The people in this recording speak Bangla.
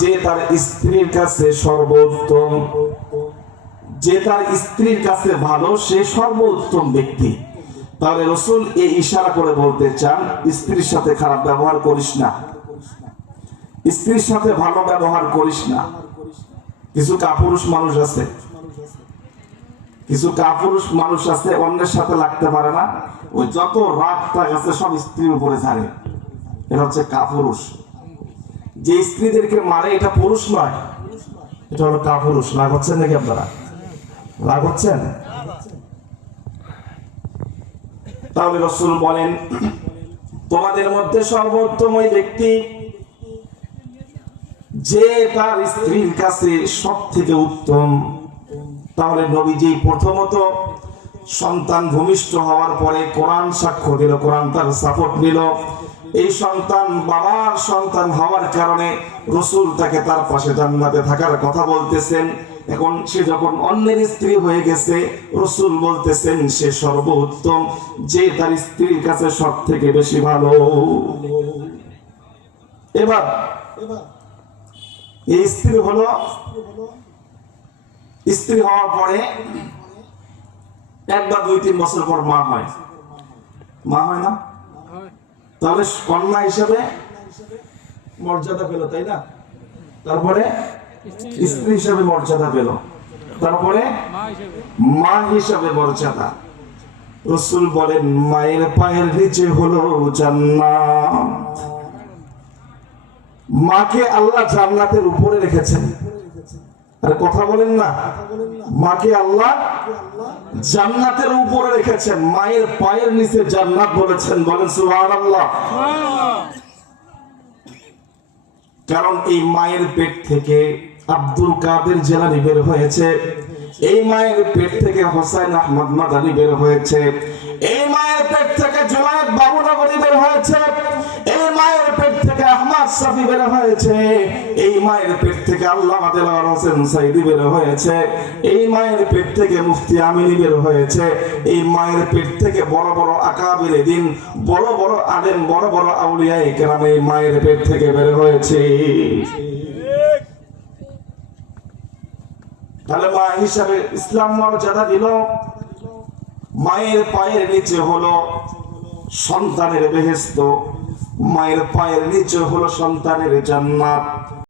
যে তার স্ত্রীর কাছে সর্বোত্তম, যে তার স্ত্রীর কাছে ভালো, সে সর্বোত্তম ব্যক্তি। তাহলে রাসূল এই ইশারা করে বলতে চান, স্ত্রীর সাথে খারাপ ব্যবহার করিস না, স্ত্রীর সাথে ভালো ব্যবহার করিস না। কিছু কাপুরুষ মানুষ আছে, কিছু কাপুরুষ মানুষ আছে, অন্যের সাথে লাগতে পারে না, ওই যত রাগটা আছে সব স্ত্রীর উপরে ছাড়ে। এটা হচ্ছে কাপুরুষ। যে স্ত্রীদেরকে মারে এটা পুরুষ নয়, এটা হলো কাপুরুষ। রাগ হচ্ছেন নাকি আপনারা? রাগ হচ্ছেন? তাহলে রাসূল বলেন, তোমাদের মধ্যে সর্বোত্তম ওই ব্যক্তি যে তার স্ত্রীর কাছে সব থেকে উত্তম। তাহলে নবীজি প্রথমত সন্তান ভূমিষ্ঠ হওয়ার পরে কোরআন সাক্ষ্য দিল, কোরআন তার সাপোর্ট দিল। এই সন্তান বাবার সন্তান হওয়ার কারণে রাসূল তাকে তার পাশে জান্নাতে থাকার কথা বলতেছেন। এখন সে যখন অন্যের স্ত্রী হয়ে গেছে, রাসূল বলতেছেন সে সর্বোত্তম, যে তার স্ত্রীর কাছে সব থেকে বেশি ভালো। এবার এই স্ত্রী হলো, স্ত্রী হওয়ার পরে 1 বা 2-3 বছর পর মা হয়, মা হয় না? তাহলে কন্যা হিসেবে মর্যাদা পেল, তাই না? তারপরে স্ত্রী হিসেবে মর্যাদা পেল, তারপরে মা হিসেবে মর্যাদা। রাসূল বলেন মায়ের পায়ের নিচে হলো জান্নাত। মাকে আল্লাহ জান্নাতের উপরে রেখেছেন। আরে কথা বলেন না, মাকে আল্লাহ জান্নাতের উপরে রেখেছেন, মায়ের পায়ের নিচে জান্নাত বলেছেন। বলেন সুবহানাল্লাহ। কারণ এই মায়ের পেট থেকে আব্দুল কাদের জিলানী বের হয়েছে, এই মায়ের পেট থেকে হোসেন আহমদ মাদানী বের হয়েছে, এই মায়ের পেট থেকে জুনায়েদ বাবুনগরী বের হয়েছে, এই মায়ের পেট থেকে আহমদ শফি বের হয়েছে, এই মায়ের পেট থেকে আল্লামা দেলোয়ার হোসেন সাইদি বের হয়েছে, এই মায়ের পেট থেকে মুফতি আমিনী বের হয়েছে, এই মায়ের পেট থেকে বড় বড় আকাবির দ্বীন, বড় বড় আলেম, বড় বড় আউলিয়া কেরাম এই মায়ের পেট থেকে বের হয়েছে। তাহলে মা হিসাবে ইসলাম মর্যাদা দিল। মায়ের পায়ের নিচে হলো সন্তানের বেহেশত, মায়ের পায়ের নিচে হলো সন্তানের জান্নাত।